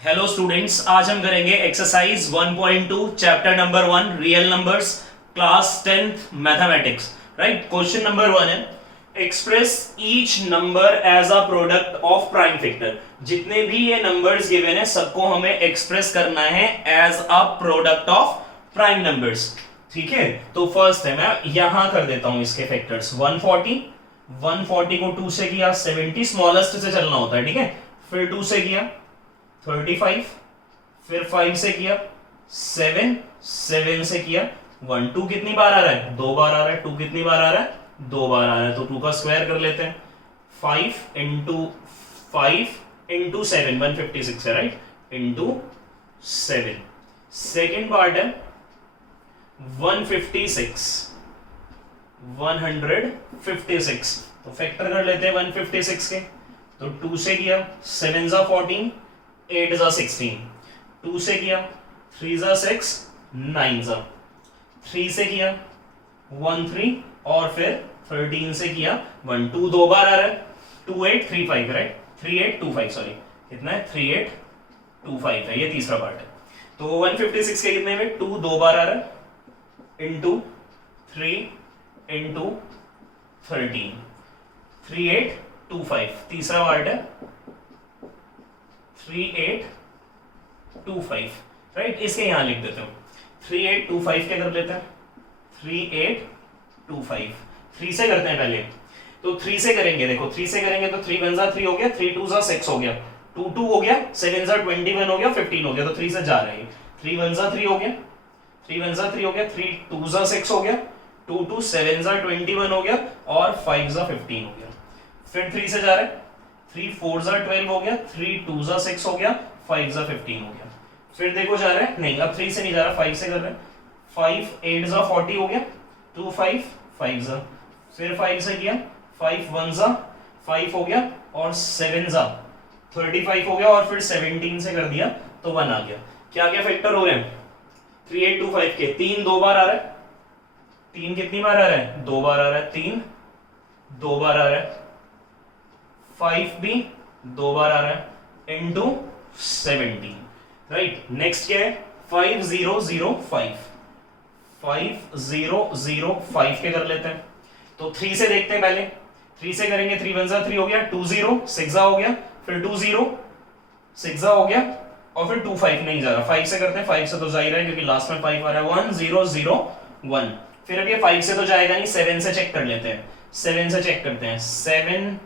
Hello students, आज हम करेंगे exercise 1.2 chapter number 1 real numbers class 10th mathematics. Right, question number 1 है express each number as a product of prime factor. जितने भी ये numbers given है सबको हमें एक्सप्रेस करना है as a product of prime numbers. ठीक है, तो फर्स्ट है, मैं यहां कर देता हूं इसके फैक्टर्स। 140 को 2 से किया, 70 स्मॉलेस्ट से चलना होता है। ठीक है, फिर 2 से किया 35, फिर 5 से किया 7 से किया 1। 2 कितनी बार आ रहा है? 2 बार आ रहा है। 2 कितनी बार आ रहा है? 2 बार आ रहा है। तो 2 का स्क्वायर कर लेते हैं। 5 इंटू 156 है, राइट, इंटू 7। सेकेंड पार्ट है 156, तो फैक्टर कर लेते हैं 156 के। तो 2 से किया 7 जा 14, 8 जा 16, 2 से किया 3 जा 6, 9 जा, 3 से किया 1 3, और फिर 13 से किया 1 2। 2 बार आ रहा है 2835, राइट, 3825, सॉरी, कितना है? 3825 है। ये तीसरा पार्ट है। तो 156 के कितने में 2 2 बार आ रहा है, इंटू 3 इंटू 13, 3825। तीसरा पार्ट है 3825, राइट। इसके यहां लिख देते हो 3825 क्या कर लेते हैं? 3825 3 से करते हैं पहले। तो 3 से करेंगे, देखो 3 से करेंगे तो 3 1 जा 3 हो गया, 3 2 जा 6 हो गया, 2 2 हो गया, 7 जा 21 हो गया, 15 हो गया। तो 3 से जा रहे हैं। 3 1 जा 3 हो गया, 3 1 जा 3 हो गया, 3 2 जा 6 हो गया, 2 2 7 जा 21 हो गया, और 5 जा 15 हो गया। फिर 3 से जा रहे हैं, 3 4 जा 12 हो गया, 3 2 जा 6 हो गया, 5 जा 15 हो गया। फिर देखो जा रहे हैं, नहीं अब 3 से नहीं जा रहा, 5 से कर रहे हैं। 5 8 जा 40 हो गया, 2 5 5 जा, फिर 5 से किया 5 1 जा 5 हो गया, और 7 जा 35 हो गया, और फिर 17 से कर दिया तो 1 आ गया। क्या क्या फैक्टर हो रहे हैं 3825 के? 3 2 बार आ रहा है, 3 कितनी बार आ रहा है? 2 बार आ रहा है, 3 2 बार आ रहा है, 5 भी 2 बार आ रहा है, इंटू 17, राइट। नेक्स्ट क्या है 5005, 5005 के कर लेते हैं। तो 3 से देखते हैं पहले। 3 से करेंगे, 3 1 जा 3 हो गया, 2 0 6 जा हो गया, फिर 2 0 6 जा हो गया, और फिर 2 5 नहीं जा रहा। 5 से करते हैं, 5 से तो जा ही रहा है क्योंकि लास्ट में 5 आ रहा है। 1 0 0 1। फिर अब ये 5 से तो जाएगा नहीं, 7 से चेक कर लेते हैं। 7 से चेक करते हैं, 7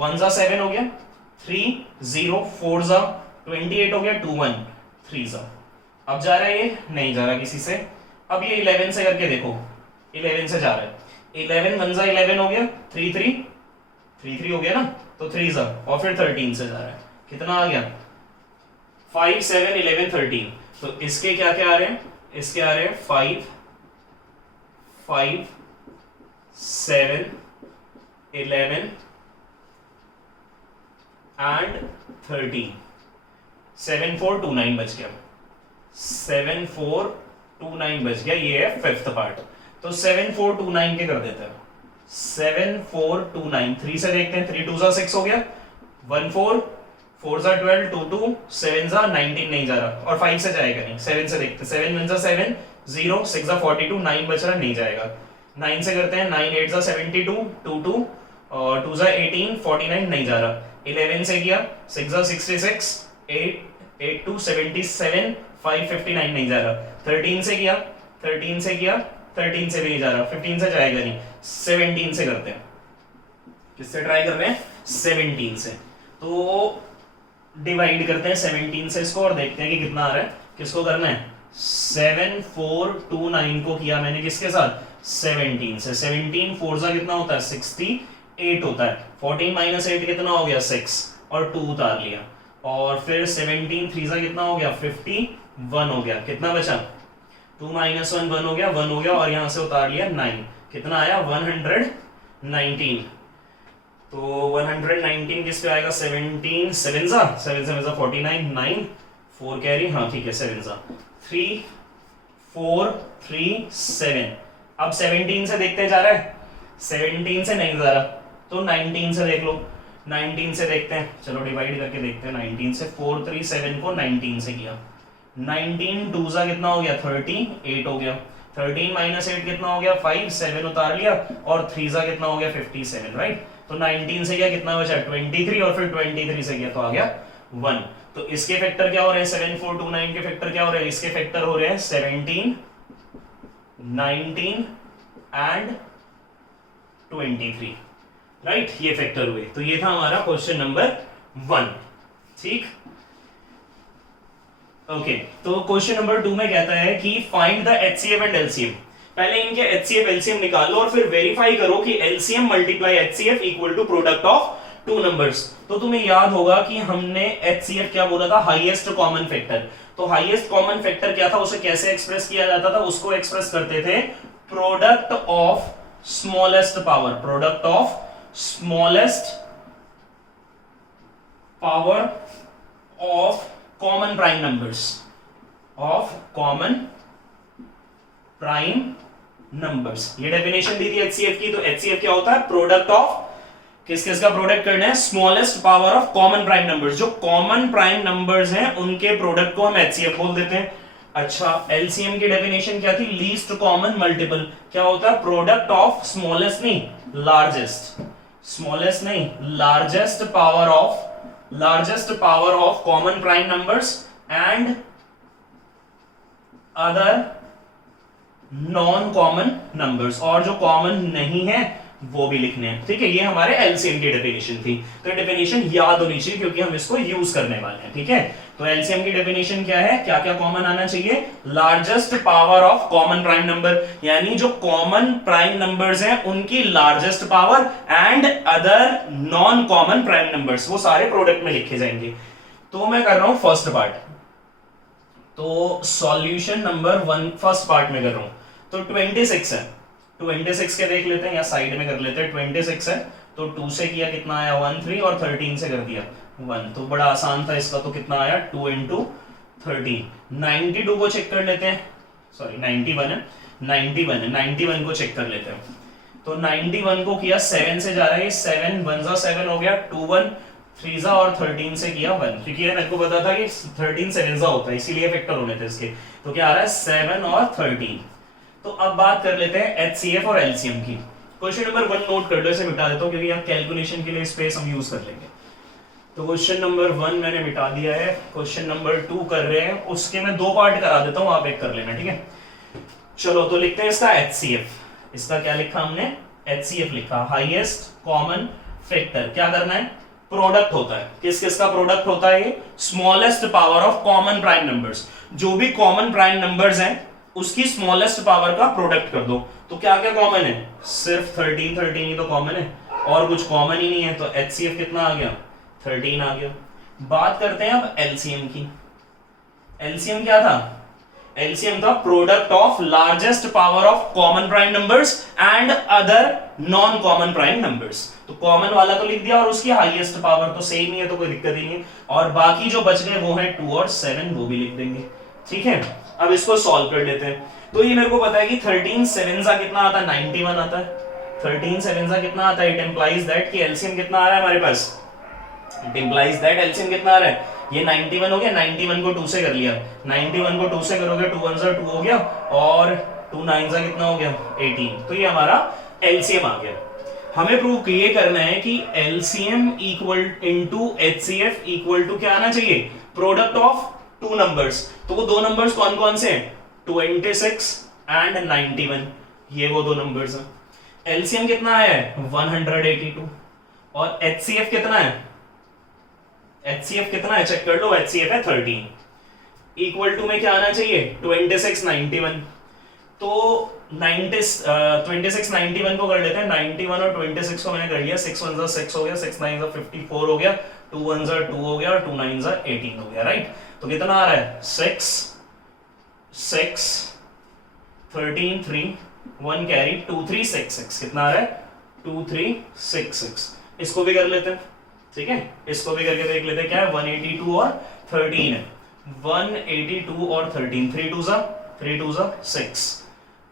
1 जा 7 हो गया, 3 0 4 जा 28 हो गया, 2 1 3 जा। अब जा रहा है ये? नहीं जा रहा किसी से। अब ये 11 से करके देखो, 11 से जा रहा है। 11 1 जा 11 हो गया, 3 3 हो गया ना, तो 3 जा, और फिर 13 से जा रहा है। कितना आ गया? 5 7 11 13। तो इसके क्या क्या आ रहे हैं? इसके आ रहे हैं 5 5 7 11 एंड 13। 7429 बच गया, 7429 बच गया। ये है फिफ्थ पार्ट। तो 7429 के कर देते हैं। 7429 3 से देखते हैं, 3 2 जा 6 हो गया, 1 4 4 जा 12, 2 2 7 जा 19 नहीं जा रहा, और 5 से जाएगा नहीं। 7 से देखते हैं, 7 1 जा 7 0 6 जा 42 9 बच रहा, नहीं जाएगा। 9 से करते हैं, 9 8 जा 72 2 2 और 2 जा 18 49 नहीं जा रहा। 11 से किया 6 जा 66 8 8 2 77 5 59 नहीं जा रहा। 13 से किया 13 से किया 13 से भी नहीं जा रहा, 15 से जाएगा नहीं। 17 से करते हैं, किससे ट्राई कर रहे हैं? 17 से। तो डिवाइड करते हैं 17 से इसको, और देखते हैं कि कितना आ रहा है। किसको करना है? 7429 को किया मैंने किसके साथ? 17 से। 17 4 जा कितना होता है? 68 होता है। 14 माइनस 8 कितना हो गया? 6, और 2 उतार लिया, और फिर 17 3 जा कितना हो गया? 51 हो गया। कितना बचा? 2 माइनस 1 1 हो गया, 1 हो गया, और यहां से उतार लिया 9। कितना आया? 119। तो 119 किस पे आएगा? 17 7 जा 7 7 जा 49 9 4 कैरी, हाँ ठीक है, 7 जा 3 4 3 7। अब 17 से देखते जा रहा है, 17 से नहीं जा रहा, तो 19 से देख लो। 19 से देखते हैं, चलो डिवाइड करके देखते हैं 19 से। 4 3 7 को 19 से किया, 19 2 सा कितना हो गया 38 हो गया, 13 माइनस 8 कितना हो गया 5, 7 उतार लिया और 3 सा कितना हो गया 57, राइट। तो 19 से क्या कितना बचा 23 और फिर 23 से किया तो आ गया 1। तो इसके फैक्टर क्या हो रहे हैं 7429 के फैक्टर क्या हो रहे हैं, इसके फैक्टर हो रहे हैं 17 19 एंड 23, राइट। ये फैक्टर हुए। तो ये था हमारा क्वेश्चन नंबर 1, ठीक। ओके, तो क्वेश्चन नंबर 2 में कहता है कि find the HCF and LCM. पहले इनके एचसीएफ एलसीएम निकालो और फिर वेरीफाई करो कि LCM multiply HCF equal to product of two numbers. तो तुम्हें याद होगा कि हमने एचसीएफ क्या बोला था, हाईएस्ट कॉमन फैक्टर। तो हाईएस्ट कॉमन फैक्टर क्या था, उसे कैसे एक्सप्रेस किया जाता था, उसको एक्सप्रेस करते थे product of smallest power, product of smallest power of common prime numbers, of common prime numbers. ये डेफिनेशन दी थी एचसीएफ की। तो एचसीएफ क्या होता है, प्रोडक्ट ऑफ, किस किस का प्रोडक्ट करना है, smallest power of common prime numbers. जो कॉमन प्राइम नंबर्स हैं उनके प्रोडक्ट को हम एचसीएफ बोल देते हैं। अच्छा, एलसीएम की डेफिनेशन क्या थी, लीस्ट कॉमन मल्टीपल। क्या होता है, प्रोडक्ट ऑफ स्मॉलेस्ट नहीं लार्जेस्ट, स्मॉलेस्ट नहीं largest power of common prime numbers and other non common numbers. और जो कॉमन नहीं है वो भी लिखने हैं, ठीक है। ये हमारे एलसीएम की डेफिनेशन थी। तो डेफिनेशन याद होनी चाहिए क्योंकि हम इसको यूज करने वाले हैं, ठीक है। तो एलसीएम की डेफिनेशन क्या है, क्या क्या कॉमन आना चाहिए, largest power of common prime number, यानी जो कॉमन प्राइम नंबर्स हैं उनकी largest power and other non common prime numbers, वो सारे प्रोडक्ट में लिखे जाएंगे। तो मैं कर रहा हूं फर्स्ट पार्ट, तो सॉल्यूशन नंबर 1 फर्स्ट पार्ट में कर रहा हूं। तो 26 है, 26 के देख लेते हैं या साइड में कर लेते हैं। 26 है तो 2 से किया कितना आया 1 3 और 13 से कर दिया 1, तो बड़ा आसान था इसका। तो कितना आया 2 × 13। 92 को चेक कर लेते हैं, सॉरी 91 है, 91 को चेक कर लेते हैं। तो 91 को किया 7 से जा रहा है, 7 1 जा 7 हो गया, 2 1 3 जा और 13 से किया 1, क्योंकि ये मेरे को पता था कि 13 7 जा होता है इसीलिए फैक्टर होने थे इसके। तो क्या आ रहा है 7 और 13। तो अब बात कर लेते हैं एचसीएफ और एलसीएम की। क्वेश्चन नंबर 1 नोट कर लो, इसे मिटा देता हूं क्योंकि यहाँ कैलकुलेशन के लिए स्पेस हम यूज कर लेंगे। तो क्वेश्चन नंबर 1 मैंने मिटा दिया है, क्वेश्चन नंबर 2 कर रहे हैं, उसके मैं 2 पार्ट करा देता हूं, आप एक कर लेना, ठीक है। चलो तो लिखते हैं इसका एचसीएफ। इसका क्या लिखा हमने, एचसीएफ लिखा, हाईएस्ट कॉमन फैक्टर। क्या करना है, प्रोडक्ट होता है, किस किस का प्रोडक्ट होता है, smallest power of common prime numbers. जो भी कॉमन प्राइम नंबर्स हैं उसकी स्मॉलेस्ट पावर का प्रोडक्ट कर दो। तो क्या क्या कॉमन है, सिर्फ 13 ही तो कॉमन है और कुछ कॉमन ही नहीं है। तो एचसीएफ कितना आ गया 13 आ गया। बात करते हैं अब एलसीएम की। एलसीएम क्या था, एलसीएम था product of largest power of common prime numbers and other non common prime numbers. तो कॉमन वाला तो लिख दिया और उसकी हाईएस्ट पावर तो सेम ही है, तो कोई दिक्कत ही नहीं है। और बाकी जो बच गए वो है 2 और 7, वो भी लिख देंगे, ठीक है। अब इसको सॉल्व कर लेते हैं। तो ये मेरे को पता है कि 13 7 सा कितना आता है 91 आता है। 13 7 सा कितना आता है, इट इंप्लाइज दैट कि एलसीएम कितना आ रहा है हमारे पास, इट इंप्लाइज दैट एलसीएम कितना आ रहा है, ये 91 हो गया, 91 को 2 से कर लिया, 91 को 2 से करोगे 2 1 2 हो गया और 2 9 सा कितना हो गया 18। तो ये हमारा एलसीएम आ गया। हमें प्रूव ये करना है कि LCM equal into HCF equal to क्या आना चाहिए, प्रोडक्ट ऑफ 2 नंबर्स। तो वो 2 नंबर्स कौन कौन से हैं, 26 एंड 91, ये वो 2 नंबर्स हैं। एलसीएम कितना है 182 और एचसीएफ कितना है, एचसीएफ कितना है चेक कर लो, एचसीएफ है 13। इक्वल टू में क्या आना चाहिए 26 91। तो 26 91 को कर लेते हैं, 91 और 26 को मैंने कर लिया, 6 1 6 हो गया, 6 9 54 हो गया, 2 1 2 हो गया और 2 9 18 हो गया, राइट। तो कितना आ रहा है 6 6 13 3 1 कैरी 2 3 6 6, कितना आ रहा है 2 3 6 6। इसको भी कर लेते हैं, ठीक है, इसको भी करके देख लेते हैं क्या है, 182 और 13 है, 182 और 13, 3 2 6,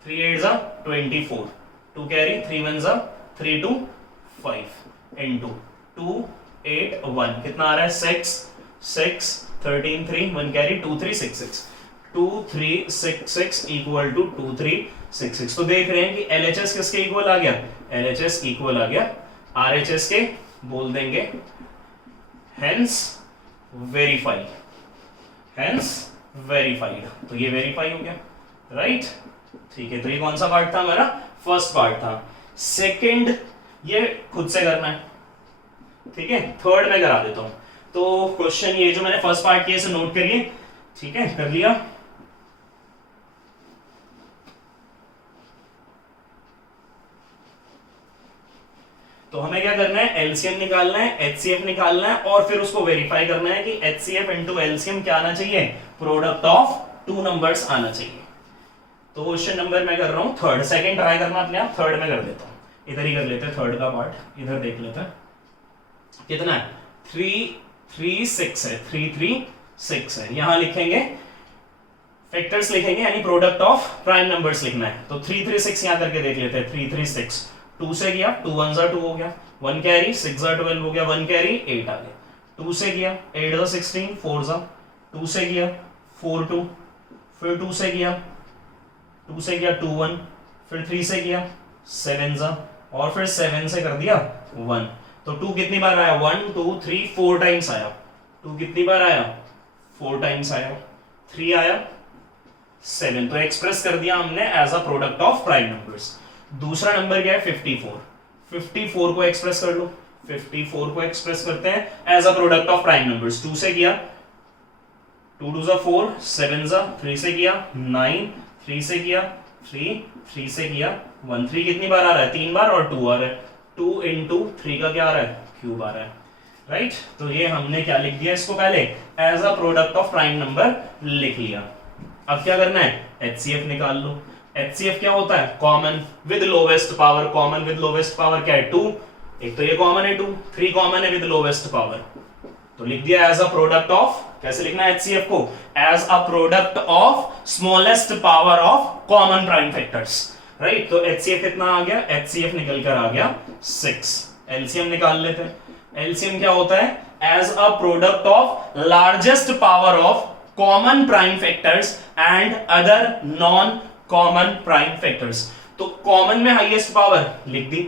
3 8 24, 2 कैरी, 3 1 3 2 5 into 2 8 1 कितना आ रहा है 6 6 13 3 1 कैरी 2 3 6 6 2 3 6 6 इक्वल टू 2 3 6 6। तो देख रहे हैं कि LHS किसके इक्वल आ गया, LHS इक्वल आ गया RHS के, बोल देंगे हेंस वेरीफाइड, हेंस वेरीफाइड। तो ये वेरीफाई हो गया, राइट। ठीक है, तो ये कौन सा पार्ट था हमारा, फर्स्ट पार्ट था। सेकंड ये खुद से करना है, ठीक है। थर्ड में करा देता हूं। तो क्वेश्चन ये जो मैंने फर्स्ट पार्ट किया इसे नोट करिए, ठीक है, कर लिया। तो हमें क्या करना है, एलसीएम निकालना है, एचसीएफ निकालना है और फिर उसको वेरीफाई करना है कि एचसीएफ इनटू एलसीएम क्या आना चाहिए, प्रोडक्ट ऑफ टू नंबर्स आना चाहिए। तो क्वेश्चन नंबर मैं कर रहा हूं थर्ड, सेकंड ट्राई करना अपने आप, थर्ड में कर देता हूं। इधर ही कर लेते हैं थर्ड का पार्ट, इधर देख लेते हैं कितना है, 3 3 6 है, 3 3 6 है। यहां लिखेंगे फैक्टर्स लिखेंगे यानी प्रोडक्ट ऑफ प्राइम नंबर्स लिखना है। तो 3 3 6 यहां करके देख लेते हैं, 3 3 6 2 से गया 2 1 जा 2 हो गया, 1 कैरी 6 जा 12 हो गया, 1 कैरी 8 आ गया, 2 से गया 8 जा 16 4 जा 2 से गया 4 2, फिर 2 से गया 2 1, फिर 3 से गया 7 जा और फिर 7 से कर दिया 1। तो 2 कितनी बार आया, 1 2 3 4 टाइम्स आया। 2 कितनी बार आया, 4 टाइम्स आया। 3 आया 7, तो एक्सप्रेस कर दिया हमने as a product of prime numbers. दूसरा नंबर क्या है 54, 54 को एक्सप्रेस कर लो, 54 को एक्सप्रेस करते हैं as a product of prime numbers. 2 से किया 2 2 जा 4, 7 जा 3 से किया 9, 3 से किया 3, 3 से किया 1, 3 कितनी बार आ रहा है, 3 बार और 2 आ रहा है, 2 इंटू 3 का क्या आ रहा है, क्यूब आ रहा है, राइट। तो ये हमने क्या लिख दिया इसको पहले as a product of prime number लिख लिया। अब क्या करना है, एचसीएफ निकाल लो। एचसीएफ क्या होता है, common with lowest power. Common with lowest power क्या है, 2, एक तो ये कॉमन है 2, 3 कॉमन है विद लोवेस्ट पावर। तो लिख दिया एज अ प्रोडक्ट ऑफ, कैसे लिखना है एचसीएफ को, as a product of smallest power of common prime factors, right. तो एचसीएफ कितना आ गया, एचसीएफ निकल कर आ गया 6। एलसीएम निकाल लेते हैं। एलसीएम क्या होता है, as a product of largest power of common prime factors and other non common prime factors. तो कॉमन में हाईएस्ट पावर लिख दी,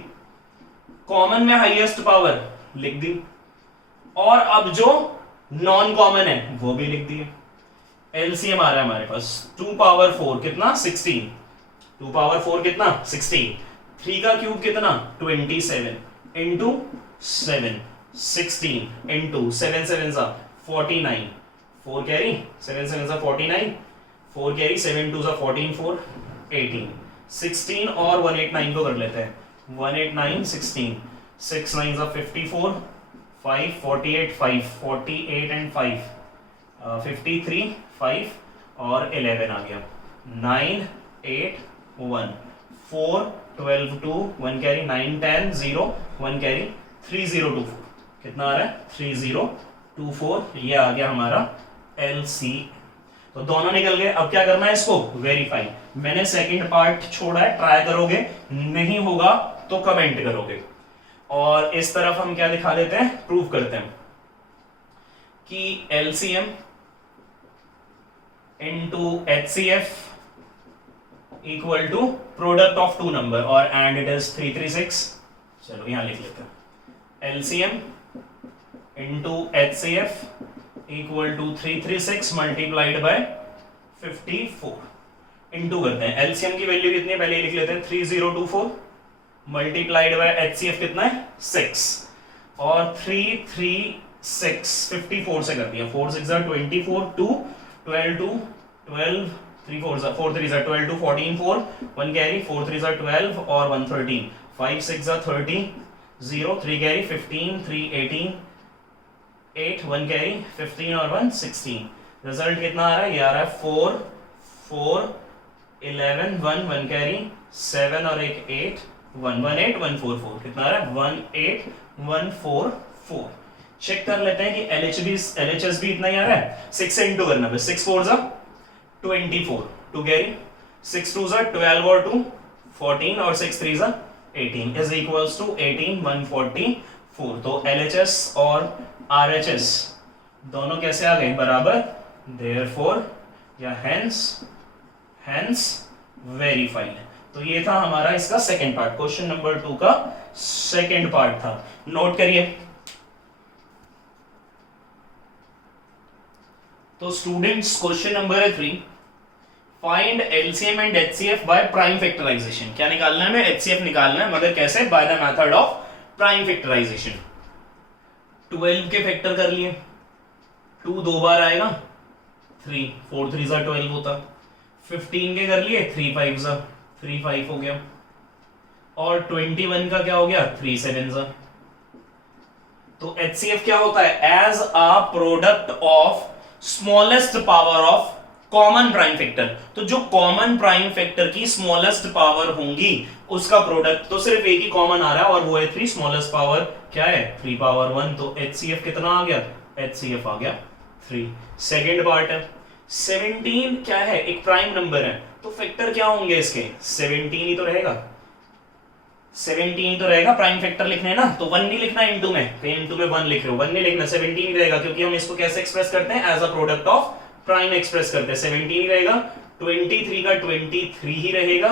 कॉमन में हाईएस्ट पावर लिख दी, और अब जो नॉन कॉमन है वो भी लिख दिए। एलसीएम आ रहा है हमारे पास 2 पावर 4 कितना 16, 2 पावर 4 कितना 16, 3 का क्यूब कितना 27 इंटू 7, 16 इंटू 7 7 जा 49, 4 कैरी 7 7 जा 49, 4 कैरी 7 2 जा 14 4 18, 16 और 189 को कर लेते हैं, 189 16, 6 9 जा 54, 5 48 5 48 एंड 5 53 5 और 11 आ गया, 9 8 1 4 12 2 1 कैरी 9 10 0 1 कैरी 3024, कितना आ रहा है 3024, ये आ गया हमारा LC। तो दोनों निकल गए। अब क्या करना है इसको वेरीफाई। मैंने सेकंड पार्ट छोड़ा है, ट्राई करोगे, नहीं होगा तो कमेंट करोगे। और इस तरफ हम क्या दिखा देते हैं, प्रूव करते हैं कि LCM into HCF equal to product of two number, और एंड इट इज 336। चलो यहां लिख लेते हैं, LCM into HCF equal to 336 multiplied by 54 into करते हैं। एलसीएम की वैल्यू कितनी है पहले ही लिख लेते हैं, 3024 मल्टीप्लाइड बाय एचसीएफ कितना है 6, और 336 54 से कर दिया, 4 6 24 2 12 2 12 3 4 4 3 12 2 14 4 1 कैरी 4 3 12 और 1 13 5 6 30 0 3 कैरी 15 3 18 8 1 कैरी 15 और 1 16। रिजल्ट कितना आ रहा है, ये आ रहा है 4 4 11 1 1 कैरी 7 और एक 8 1 1 8 1 4 4, कितना आ रहा है 1 8 1 4 4। चेक कर लेते हैं कि LHS भी इतना ही आ रहा है। 6 से इंटू करना है, 6 4 जा 24 2 कैरी 6 2 जा 12 और 2 14 और 6 3 जा 18 इज इक्वल्स टू 18 140 4। तो LHS और RHS दोनों कैसे आ गए? बराबर। देयरफॉर या हेंस वेरीफाइड। तो ये था हमारा इसका सेकंड पार्ट, क्वेश्चन नंबर 2 का सेकंड पार्ट था। नोट करिए। तो students question number 3, find LCM and HCF by prime factorisation. क्या निकालना है? हमें एचसीएफ निकालना है, मगर कैसे? By the method of prime factorisation. 12 के फैक्टर कर लिए, 2 दो बार आएगा, 3 4 3 जा 12 होता। 15 के कर लिए, 3 5 जा 3 5 हो गया। और 21 का क्या हो गया? 3 7 जा। तो HCF क्या होता है? As a product of smallest power of common prime factor. तो जो कॉमन प्राइम फैक्टर की स्मॉलेस्ट पावर होंगी उसका प्रोडक्ट। तो सिर्फ एक ही कॉमन आ रहा है और वो है 3, स्मॉलेस्ट पावर क्या है? 3 पावर 1। तो HCF कितना आ गया? HCF आ गया 3। सेकेंड पार्ट है 17 क्या है? एक प्राइम नंबर है, तो फैक्टर क्या होंगे इसके? 17 ही तो रहेगा, 17 तो रहेगा। प्राइम फैक्टर लिखने ना, तो 1 नहीं लिखना इनटू में, कहीं इनटू में 1 लिख रहे हो, 1 नहीं लिखना, 17 रहेगा, क्योंकि हम इसको कैसे एक्सप्रेस करते हैं? As a product of prime express करते हैं। 17 ही रहेगा। 23 का 23 ही रहेगा,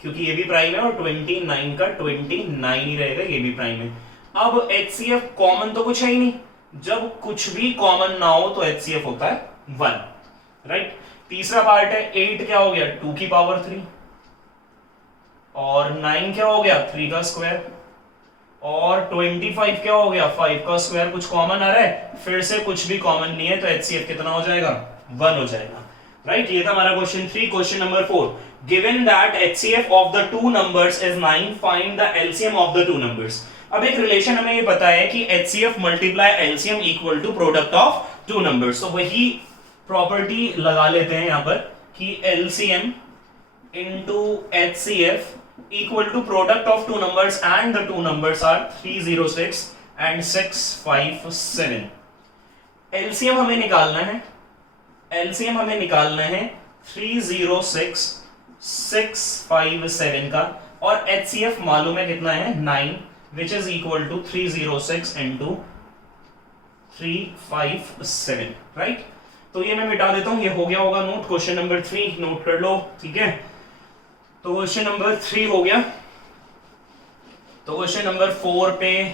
क्योंकि ये भी प्राइम है, और 29 का 29 ही रहेगा, ये भी प्राइम है। अब HCF कॉमन तो कुछ है ही नहीं, जब कुछ भी कॉमन ना हो तो HCF होता है 1, राइट। तीसरा पार्ट है 8 क्या हो गया? 2 की पावर 3, और 9 क्या हो गया? 3 का स्क्वायर, और 25 क्या हो गया? 5 का स्क्वायर। कुछ कॉमन आ रहा है, फिर से कुछ भी कॉमन नहीं है, तो HCF कितना हो जाएगा? 1 हो जाएगा, राइट। ये था हमारा question 3। Question number 4, given that HCF of the two numbers is 9, find the LCM of the two numbers. अब एक रिलेशन हमें ये पता है कि HCF multiply LCM equal to product of two numbers. तो वही प्रॉपर्टी लगा लेते हैं यहां पर कि LCM into HCF equal to product of two numbers, and the two numbers are 306 and 657. LCM हमें निकालना है, LCM हमें निकालना है 306 657 का, और HCF मालूम है कितना है? 9, which is equal to 306 into 357, right? तो ये मैं मिटा देता हूं, ये हो गया होगा नोट। क्वेश्चन नंबर 3 नोट कर लो, ठीक है। तो क्वेश्चन नंबर 3 हो गया। तो क्वेश्चन नंबर 4 पे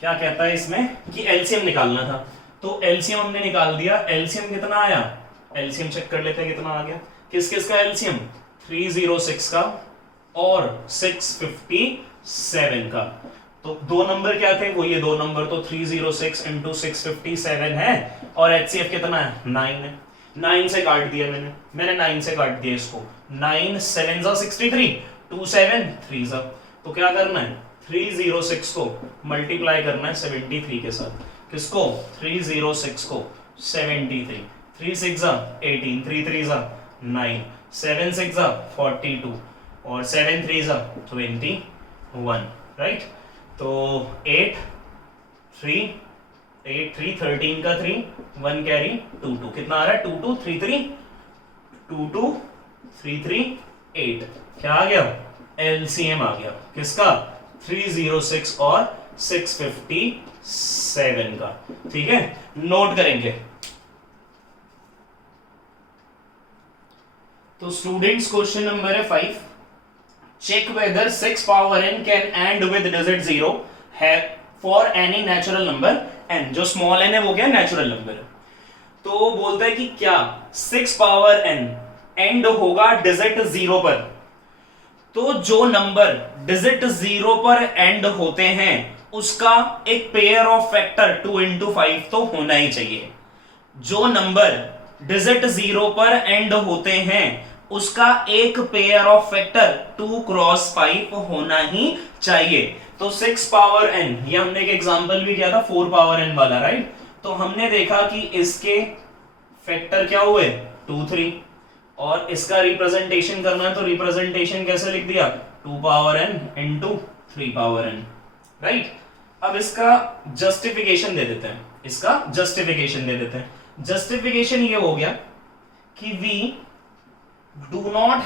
क्या कहता है इसमें कि LCM निकालना था, तो LCM हमने निकाल दिया। LCM कितना आया? LCM चेक कर लेते हैं कितना आ गया। किस किस का LCM? 306 का और 657 का। तो दो नंबर क्या थे? वो ये दो नंबर, तो 306 इंटू 657 है, और HCF कितना है? 9 है। 9 से काट दिया मैंने 9 से काट दिया इसको। 9 7 जा 63, 2 7 3 जा। तो क्या करना है? 306 को मल्टीप्लाई करना है 73 के साथ। किसको? 306 को 73। 3 6 जा 18, 3 3 जा 9, 7 6 जा 42, और 7 3 जा 21, राइट। तो 8 3 8 3 13 का 3, 1 कैरी 2 2, कितना आ रहा है? 2 2 3 3 2 2 3 3 8। क्या आ गया? LCM आ गया। किसका? 306 और 657 का, ठीक है। नोट करेंगे। तो स्टूडेंट्स क्वेश्चन नंबर है 5, check whether 6 power n can end with digit 0 है for any natural number n। जो स्मॉल n है वो क्या? नेचुरल नंबर है। तो बोलता है कि क्या 6 पावर n एंड होगा डिजिट 0 पर। तो जो नंबर डिजिट 0 पर एंड होते हैं उसका एक पेयर ऑफ फैक्टर 2 into 5 तो होना ही चाहिए। जो नंबर डिजिट 0 पर एंड होते हैं उसका एक पेयर ऑफ फैक्टर 2 क्रॉस 5 होना ही चाहिए। तो 6 पावर n, ये हमने एक एग्जांपल भी किया था 4 पावर n वाला, राइट। तो हमने देखा कि इसके फैक्टर क्या हुए? 2 3, और इसका रिप्रेजेंटेशन करना है तो रिप्रेजेंटेशन कैसे लिख दिया? 2 power n into 3 power n, right. अब इसका जस्टिफिकेशन दे देते हैं, इसका जस्टिफिकेशन दे देते हैं। जस्टिफिकेशन ये हो गया कि we do not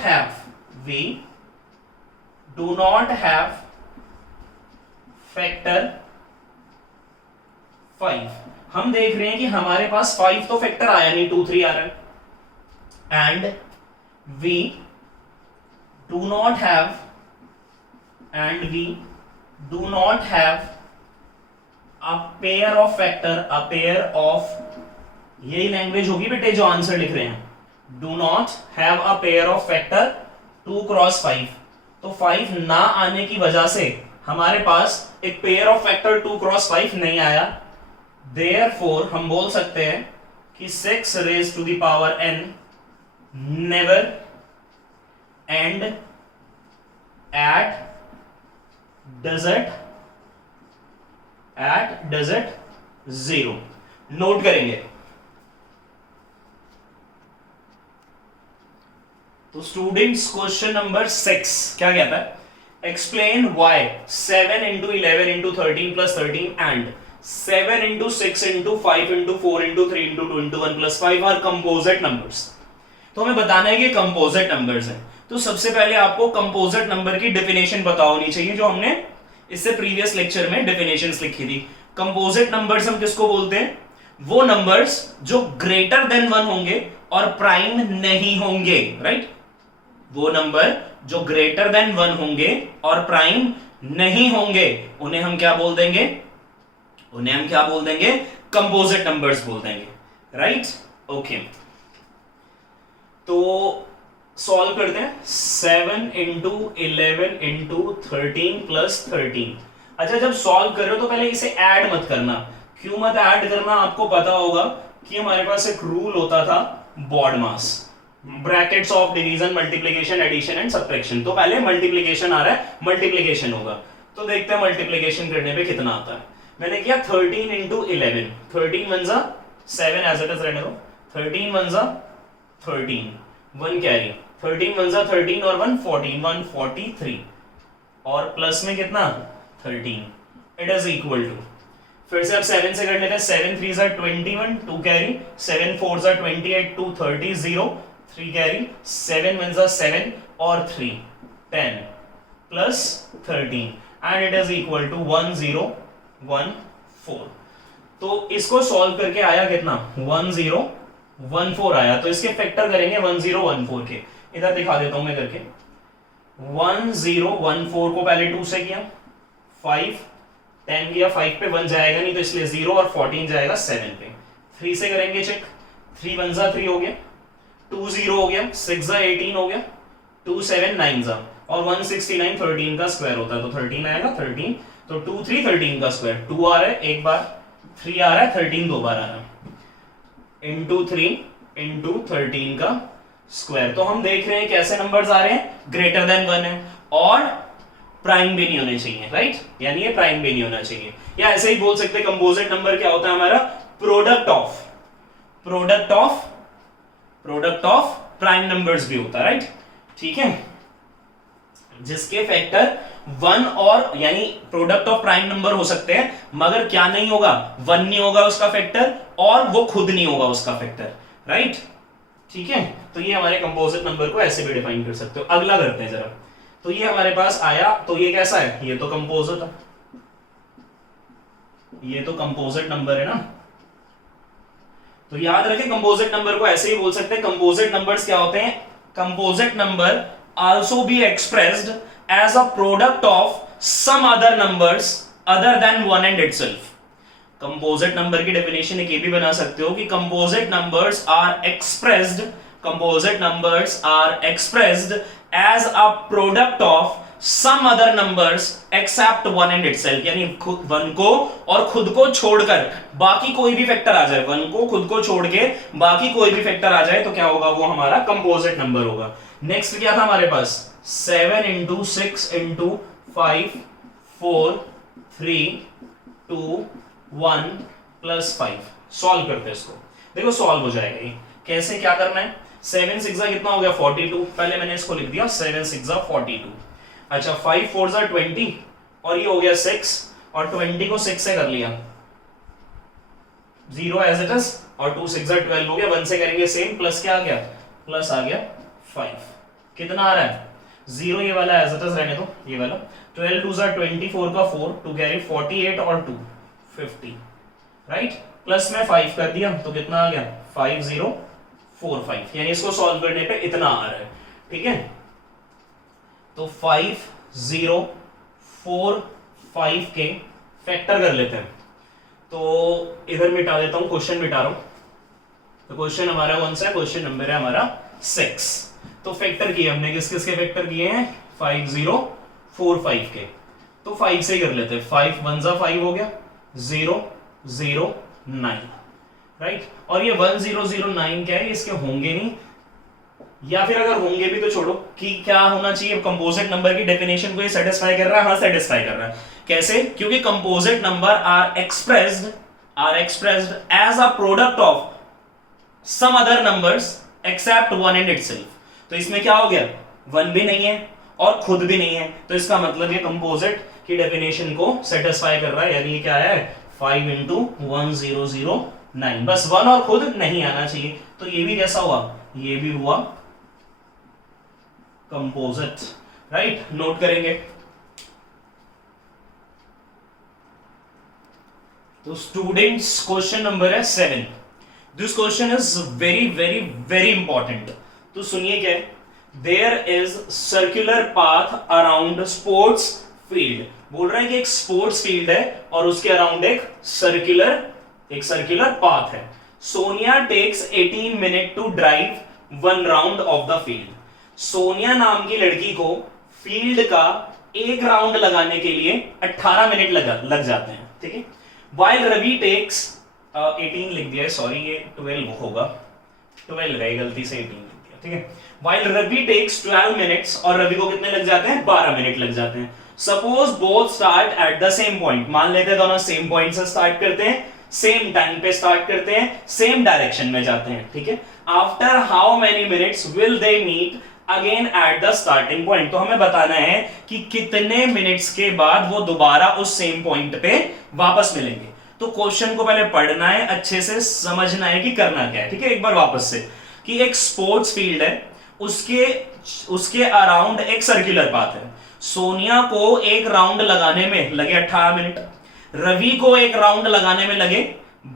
have factor 5। हम देख रहे हैं कि हमारे पास 5 तो फैक्टर आया नहीं, 2 3 आ रहा है, and we do not have a pair of factor, a pair of, यही लैंग्वेज होगी बेटे जो आंसर लिख रहे हैं, do not have a pair of factor 2 cross 5। तो 5 ना आने की वजह से हमारे पास एक पेयर ऑफ फैक्टर 2 क्रॉस 5 नहीं आया, therefore हम बोल सकते हैं कि 6 raised to the power n never end at desert 0। Note करेंगे तो स्टूडेंट्स क्वेश्चन नंबर 6 क्या कहता है, explain why 7 into 11 into 13 plus 13 and 7 into 6 into 5 into 4 into 3 into 2 into 1 plus 5 are composite numbers। तो हमें बताना है कि कंपोजिट नंबर्स हैं। तो सबसे पहले आपको कंपोजिट नंबर की डेफिनेशन पता होनी चाहिए, जो हमने इससे प्रीवियस लेक्चर में डेफिनेशंस लिखी थी। कंपोजिट नंबर्स हम किसको बोलते हैं, वो नंबर्स जो ग्रेटर देन 1 होंगे और प्राइम नहीं होंगे, राइट। वो नंबर जो ग्रेटर देन 1 होंगे और प्राइम नहीं होंगे, उन्हें हम क्या बोल देंगे, कंपोजिट नंबर्स बोल देंगे, राइट। ओके, तो सॉल्व करते हैं। 7 into 11 into 13 plus 13। अच्छा, जब सॉल्व कर रहे हो तो पहले इसे ऐड मत करना। क्यों मत ऐड करना, आपको पता होगा कि हमारे पास एक रूल होता था BODMAS, brackets of division, multiplication, addition and subtraction. तो पहले मल्टीप्लिकेशन आ रहा है, मल्टीप्लिकेशन होगा, तो देखते हैं मल्टीप्लिकेशन करने पे कितना आता है। मैंने किया 13 into 11, 13 1 जा 7 एज इट इज रहने दो, 13 1 जा 13, 1 कैरी, 13 1 जा 13 और 1 14, 143 और प्लस में कितना 13, इट इज इक्वल टू, फिर से अब 7 से कर लेते हैं, 7 3 जा 21, 2 कैरी, 7 4 जा 28, 2 30, 0 3 कैरी, 7 1 जा 7 और 3 10 plus 13 and it is equal to 1014। तो इसको सॉल्व करके आया कितना 1014 आया। तो इसके फैक्टर करेंगे 1014 के, इधर दिखा देता हूं मैं करके। 1014 को पहले 2 से किया, 5 10 किया, 5 पे 1 जाएगा नहीं तो इसलिए 0 और 14 जाएगा 7 पे। 3 से करेंगे चेक, 3 1 जा 3 हो गया, 2 0 हो गया, 6 जा 18 हो गया, 2 7 9 जा और 169 13 का स्क्वायर होता है तो 13 आएगा 13, तो 2 3 13 का स्क्वायर, 2 आ रहा है एक बार, 3 आ रहा है, 13 दो बार आ रहा है, इंटू 3 इंटू 13 का स्क्वायर। तो हम देख रहे हैं कैसे नंबर्स आ रहे हैं, ग्रेटर देन 1 है और प्राइम भी नहीं होने चाहिए, राइट, यानी ये प्राइम भी नहीं होना चाहिए। या ऐसे ही बोल सकते हैं कंपोजिट नंबर क्या होता है हमारा, प्रोडक्ट ऑफ प्राइम नंबर्स भी होता है, राइट, ठीक है, जिसके फैक्टर 1 और यानी प्रोडक्ट ऑफ प्राइम नंबर हो सकते हैं, मगर क्या नहीं होगा, 1 नहीं होगा उसका फैक्टर और वो खुद नहीं होगा उसका फैक्टर, राइट, ठीक है। तो ये हमारे कंपोजिट नंबर को ऐसे भी डिफाइन कर सकते हो। अगला करते हैं जरा, तो ये हमारे पास आया, तो ये कैसा है, ये तो कंपोजिट है, ये तो कंपोजिट नंबर है ना। तो याद रखें कंपोजिट नंबर को ऐसे ही बोल सकते हैं। कंपोजिट नंबर्स क्या होते हैं, composite number also be expressed as a product of some other numbers other than 1 and itself। Composite number की डेफिनेशन एक ये भी बना सकते हो कि composite numbers are expressed as a product of some other numbers except 1 and itself, यानी 1 को और खुद को छोड़कर बाकी कोई भी फैक्टर आ जाए, 1 को खुद को छोड़ के बाकी कोई भी फैक्टर आ जाए तो क्या होगा, वो हमारा कंपोजिट नंबर होगा। नेक्स्ट क्या था हमारे पास, 7 into 6 into 5 4 3 2 1 plus 5। सॉल्व करते हैं इसको, देखो सॉल्व हो जाएगा ये। कैसे, क्या करना है, 7 6 जा कितना हो गया 42, पहले मैंने इसको लिख दिया 7 6 जा 42। अच्छा 5 4 जा 20 और ये हो गया 6 और 20 को 6 से कर लिया 0 एज इट इज और 2 6 जा 12 हो गया, 1 से करेंगे सेम, प्लस क्या आ गया, प्लस आ गया 5, कितना आ रहा है 0, ये वाला एज इट इज रहने दो, ये वाला 12 2 जा 24 का 4, 2 कैरी 48 और 2 50, राइट, प्लस में 5 कर दिया तो कितना आ गया 5045, यानी इसको सॉल्व करने पे इतना आ रहा है। ठीक है, तो 5045 के फैक्टर कर लेते हैं। तो इधर मिटा देता हूं, क्वेश्चन मिटा रहा हूं। तो क्वेश्चन हमारा कौन सा है, क्वेश्चन नंबर है हमारा 6। तो फैक्टर किए हमने, किस किस के फैक्टर किए हैं 5045 के। तो 5 से कर लेते हैं, 5 1 जा 5 हो गया, 009, राइट। और ये 1009 क्या है, इसके होंगे नहीं, या फिर अगर होंगे भी तो छोड़ो, कि क्या होना चाहिए, कंपोजिट नंबर की डेफिनेशन को ये सेटिस्फाई कर रहा है, हाँ सेटिस्फाई कर रहा है। कैसे, क्योंकि composite number are expressed as a product of some other numbers except one and itself. तो इसमें क्या हो गया, वन भी नहीं है और खुद भी नहीं है, तो इसका मतलब ये कंपोजिट की डेफिनेशन को सेटिस्फाई कर रहा है, यानी क्या है 5 इंटू 1009, बस वन और खुद नहीं आना चाहिए। तो ये भी कैसा हुआ, ये भी हुआ कंपोजिट, राइट। नोट करेंगे, तो स्टूडेंट्स क्वेश्चन नंबर है 7। This question is very very very important. तो सुनिए क्या है, there is circular path around sports field. बोल रहा है कि एक स्पोर्ट्स फील्ड है और उसके अराउंड एक सर्कुलर पाथ है। Sonia takes 18 minute to drive 1 round of the field. Sonia नाम की लड़की को फील्ड का एक राउंड लगाने के लिए 18 मिनट लग जाते हैं। ठीक है, वाइल रवि टेक्स 18 लिख दिया है, सॉरी ये 12 होगा, 12 है, गलती से 18 लिख दिया। ठीक है, वाइल रवि टेक्स 12 मिनट्स, और रवि को कितने लग जाते हैं 12 मिनट लग जाते हैं। Suppose both start at the same point, मान लेते हैं दोनों सेम पॉइंट से स्टार्ट करते हैं, सेम टाइम पे स्टार्ट करते हैं, सेम डायरेक्शन में जाते हैं। ठीक है, after how many minutes will they meet again at the starting point. तो हमें बताना है कि कितने मिनट्स के बाद वो दोबारा उस सेम पॉइंट पे वापस मिलेंगे। तो क्वेश्चन को पहले पढ़ना है, अच्छे से समझना है कि करना क्या है। ठीक है, एक बार वापस से, कि एक स्पोर्ट्स फील्ड है, उसके अराउंड एक सर्कुलर पाथ है। सोनिया को एक राउंड लगाने में लगे 18 मिनट, रवि को एक राउंड लगाने में लगे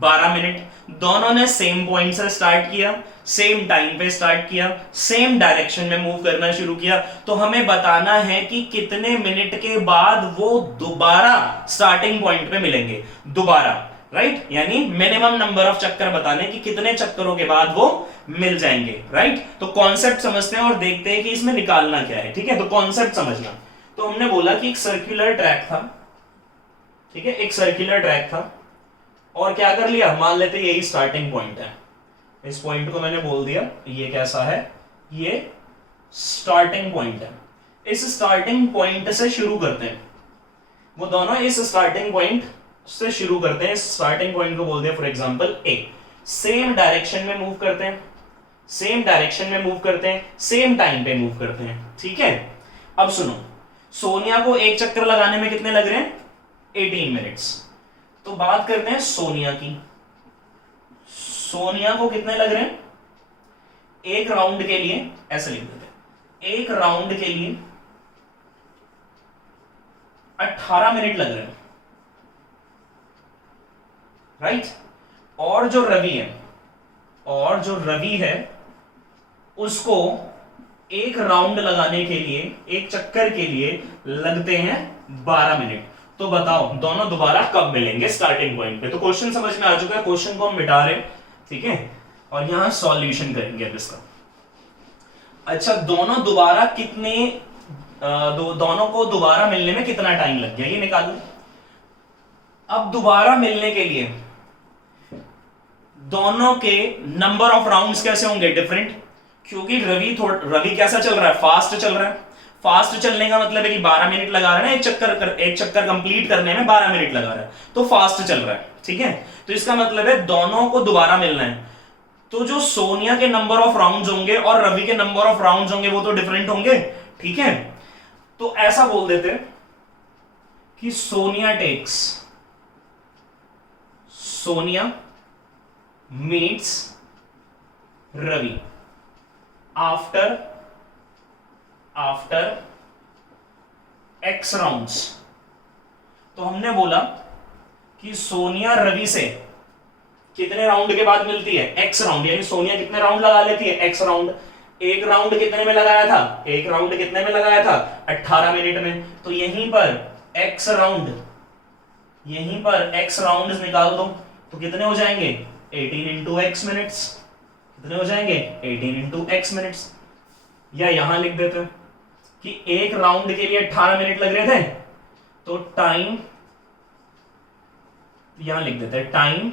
12 मिनट। दोनों ने सेम पॉइंट से स्टार्ट किया, सेम टाइम पे स्टार्ट किया, सेम डायरेक्शन में मूव करना शुरू किया। तो हमें बताना है कि कितने मिनट के बाद वो दोबारा स्टार्टिंग पॉइंट पे मिलेंगे, दोबारा, राइट। यानी मिनिमम नंबर ऑफ चक्कर बताने कि कितने चक्करों के बाद वो मिल जाएंगे, राइट। तो कॉन्सेप्ट समझते हैं और देखते हैं कि इसमें निकालना क्या है। ठीक है, तो कॉन्सेप्ट समझना। तो हमने बोला कि एक सर्कुलर ट्रैक था, ठीक है, एक सर्कुलर ट्रैक था, और क्या कर लिया, मान लेते यही स्टार्टिंग पॉइंट है, इस पॉइंट को मैंने बोल दिया ये कैसा है, ये स्टार्टिंग पॉइंट है। इस स्टार्टिंग पॉइंट से शुरू करते हैं, वो दोनों इस स्टार्टिंग पॉइंट से शुरू करते हैं। स्टार्टिंग पॉइंट को बोल दिया for example A. Same direction में मूव करते हैं, सेम डायरेक्शन में मूव करते हैं, सेम टाइम पे मूव करते हैं। ठीक है, अब सुनो, सोनिया को एक चक्कर लगाने में कितने लग रहे हैं 18 मिनट्स। तो बात करते हैं सोनिया की। सोनिया को कितने लग रहे हैं, एक राउंड के लिए, ऐसे लिख देते हैं, एक राउंड के लिए 18 मिनट लग रहे हैं, राइट। और जो रवि है उसको एक राउंड लगाने के लिए, एक चक्कर के लिए लगते हैं 12 मिनट। तो बताओ दोनों दोबारा कब मिलेंगे स्टार्टिंग पॉइंट पे। तो क्वेश्चन समझ में आ चुका है, क्वेश्चन को हम मिटा रहे हैं, ठीक है, और यहां सॉल्यूशन करेंगे अब इसका। अच्छा, दोनों दोबारा कितने, दोनों को दोबारा मिलने में कितना टाइम लग गया ये निकाल लो। अब दोबारा मिलने के लिए दोनों के नंबर ऑफ राउंड्स कैसे होंगे, डिफरेंट, क्योंकि रवि कैसा चल रहा है, फास्ट चल रहा है। फास्ट चलने का मतलब है कि 12 मिनट लगा रहा है ना, एक चक्कर कंप्लीट करने में 12 मिनट लगा रहा है, तो फास्ट चल रहा है। ठीक है, तो इसका मतलब है दोनों को दोबारा मिलना है। तो जो सोनिया के नंबर ऑफ राउंड्स होंगे और रवि के नंबर ऑफ राउंड्स होंगे वो तो डिफरेंट होंगे। ठीक है, तो ऐसा बोल देते हैं कि Sonia meets Ravi after x rounds. तो हमने बोला कि सोनिया रवि से कितने राउंड के बाद मिलती है? x राउंड, यानी सोनिया कितने राउंड लगा लेती है? x round. एक राउंड कितने में लगाया था? एक राउंड कितने में लगाया था? 18 मिनट में। तो यहीं पर x राउंड, यहीं पर x राउंड निकाल दो तो कितने हो जाएंगे? 18 इंटू एक्स मिनट्स। कितने हो जाएंगे? 18 इंटू एक्स मिनट्स। या यहां लिख देते हैं कि एक राउंड के लिए 18 मिनट लग रहे थे, तो टाइम, यहां लिख देते हैं टाइम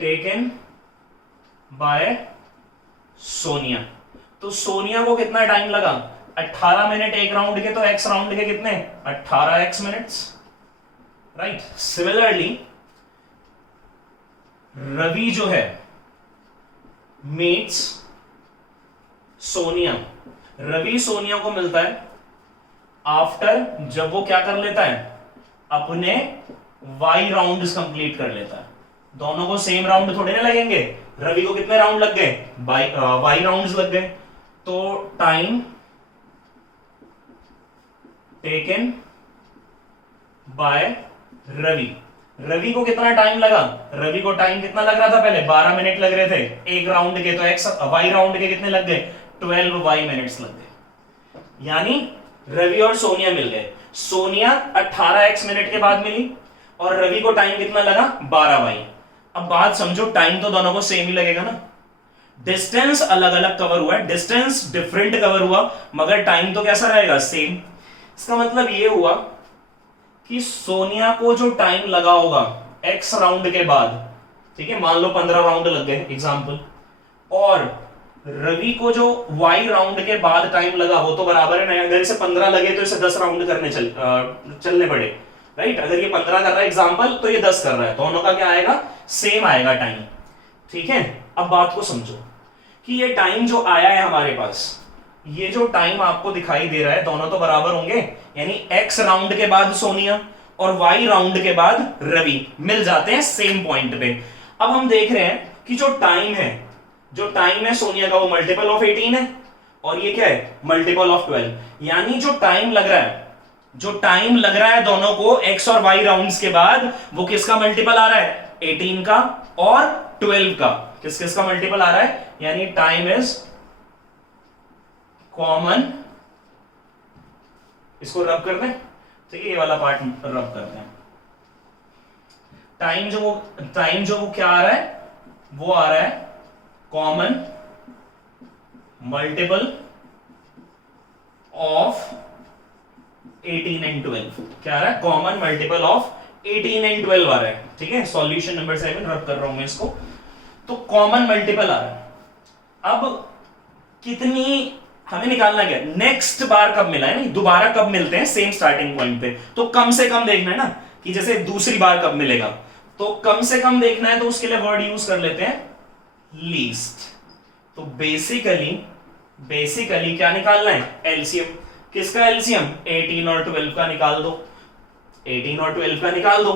टेकन बाय सोनिया। तो सोनिया को कितना टाइम लगा? 18 मिनट एक राउंड के, तो एक्स राउंड के कितने? 18x minutes, right. Similarly Ravi जो है मीट्स सोनिया, रवि सोनिया को मिलता है आफ्टर, जब वो क्या कर लेता है? अपने y राउंड्स कंप्लीट कर लेता है। दोनों को सेम राउंड थोड़े ना लगेंगे, रवि को कितने राउंड लग गए? y राउंड्स लग गए। तो time taken by Ravi, Ravi को कितना टाइम लगा? रवि को टाइम कितना लग रहा था पहले? 12 मिनट लग रहे थे एक राउंड के, तो एक्स वाई राउंड के कितने लग गए? 12 वाई मिनट्स लग गए। यानी रवि और सोनिया मिल गए। सोनिया 18x मिनट के बाद मिली और रवि को टाइम कितना लगा? 12 वाई। अब बात समझो, टाइम तो दोनों को सेम ही लगेगा ना, डिस्टेंस अलग अलग कवर हुआ है, डिस्टेंस डिफरेंट कवर हुआ, मगर टाइम तो कैसा रहेगा? सेम। इसका मतलब ये हुआ कि सोनिया को जो टाइम लगा होगा x राउंड के बाद, ठीक है, मान लो 15 राउंड लग गए एग्जांपल, और रवि को जो y राउंड के बाद टाइम लगा वो तो बराबर है ना। अगर इसे 15 लगे तो इसे 10 राउंड करने चलने पड़े, राइट। अगर ये 15 कर रहा है एग्जांपल, तो ये 10 कर रहा है, दोनों का क्या आएगा? सेम आएगा टाइम, ठीक है। अब बात को समझो कि ये टाइम जो आया है हमारे पास, ये जो टाइम आपको दिखाई दे रहा है, दोनों तो बराबर होंगे, यानी x राउंड के बाद सोनिया और y राउंड के बाद रवि मिल जाते हैं सेम पॉइंट पे। अब हम देख रहे हैं कि जो टाइम है सोनिया का, वो मल्टीपल ऑफ 18 है, और ये क्या है? Multiple of 12। यानी जो टाइम लग रहा है दोनों को x और y राउंड्स के बाद, वो किसका मल्टीपल आ रहा है? 18 का और 12 का। किसका मल्टीपल आ रहा है? यानी टाइम इज कॉमन, इसको रब कर दें, ठीक है, ये वाला पार्ट रब करते हैं। टाइम जो वो क्या आ रहा है? वो आ रहा है कॉमन मल्टीपल ऑफ 18 एंड 12। क्या आ रहा है? कॉमन मल्टीपल ऑफ 18 एंड 12 आ रहा है, ठीक है। सॉल्यूशन नंबर 7 रब कर रहा हूं मैं इसको। तो कॉमन मल्टीपल आ रहा है। अब कितनी हमें निकालना क्या? नेक्स्ट बार कब मिला है, नहीं दोबारा कब मिलते हैं सेम स्टार्टिंग पॉइंट पे, तो कम से कम देखना है ना कि जैसे दूसरी बार कब मिलेगा, तो कम से कम देखना है, तो उसके लिए वर्ड यूज कर लेते हैं लीस्ट। तो बेसिकली क्या निकालना है? एलसीएम। किसका एलसीएम? 18 और 12 का निकाल दो। 18 और 12 का निकाल दो।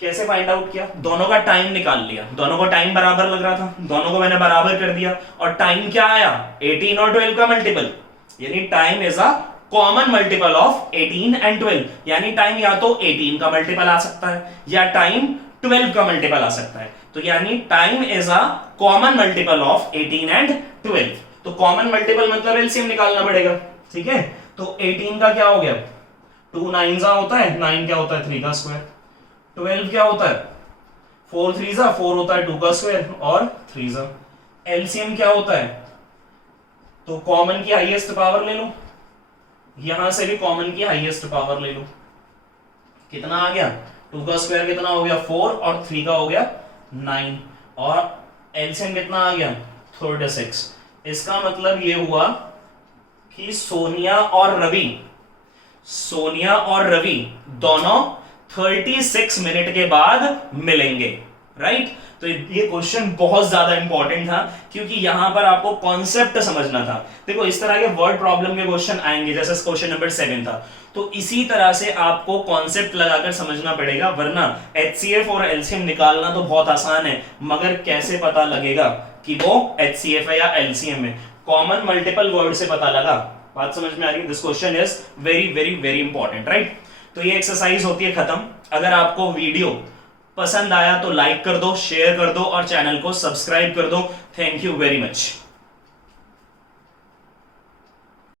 कैसे फाइंड आउट किया? दोनों का टाइम निकाल लिया, दोनों को टाइम बराबर लग रहा था, दोनों को मैंने बराबर कर दिया, और टाइम क्या आया? 18 और 12 का मल्टीपल, यानी time is a common multiple of 18 and 12। यानी टाइम या तो 18 का मल्टीपल आ सकता है या टाइम 12 का मल्टीपल आ सकता है। तो यानी time is a common multiple of 18 and 12। तो कॉमन मल्टीपल मतलब एलसीएम निकालना पड़ेगा, ठीक है। तो 18 का क्या हो गया? 2 9 होता है, 9 क्या होता है? 3 का स्क्वायर। 12 क्या होता है? 4 3 4 होता है 2 का स्क्वायर और 3 एलसीएम क्या होता है? तो कॉमन की हाईएस्ट पावर ले लो, यहां से भी कॉमन की हाईएस्ट पावर ले लो। कितना आ गया? 2 का स्क्वायर कितना हो गया? 4 और 3 का हो गया 9, और एलसीएम कितना आ गया? 36। इसका मतलब ये हुआ कि सोनिया और रवि दोनों 36 मिनट के बाद मिलेंगे, राइट। तो ये क्वेश्चन बहुत ज्यादा इंपॉर्टेंट था, क्योंकि यहां पर आपको कॉन्सेप्ट समझना था। देखो इस तरह के वर्ड प्रॉब्लम के क्वेश्चन आएंगे, जैसे क्वेश्चन नंबर 7 था, तो इसी तरह से आपको कॉन्सेप्ट लगाकर समझना पड़ेगा, वरना एचसीएफ और एलसीएम निकालना तो बहुत आसान है, मगर कैसे पता लगेगा कि वो एचसीएफ है या एलसीएम है? कॉमन मल्टीपल वर्ड से पता लगा। बात समझ में आ रही है? This question is very very very important, right. तो ये एक्सरसाइज होती है खत्म। अगर आपको वीडियो पसंद आया तो लाइक कर दो, शेयर कर दो और चैनल को सब्सक्राइब कर दो। Thank you very much.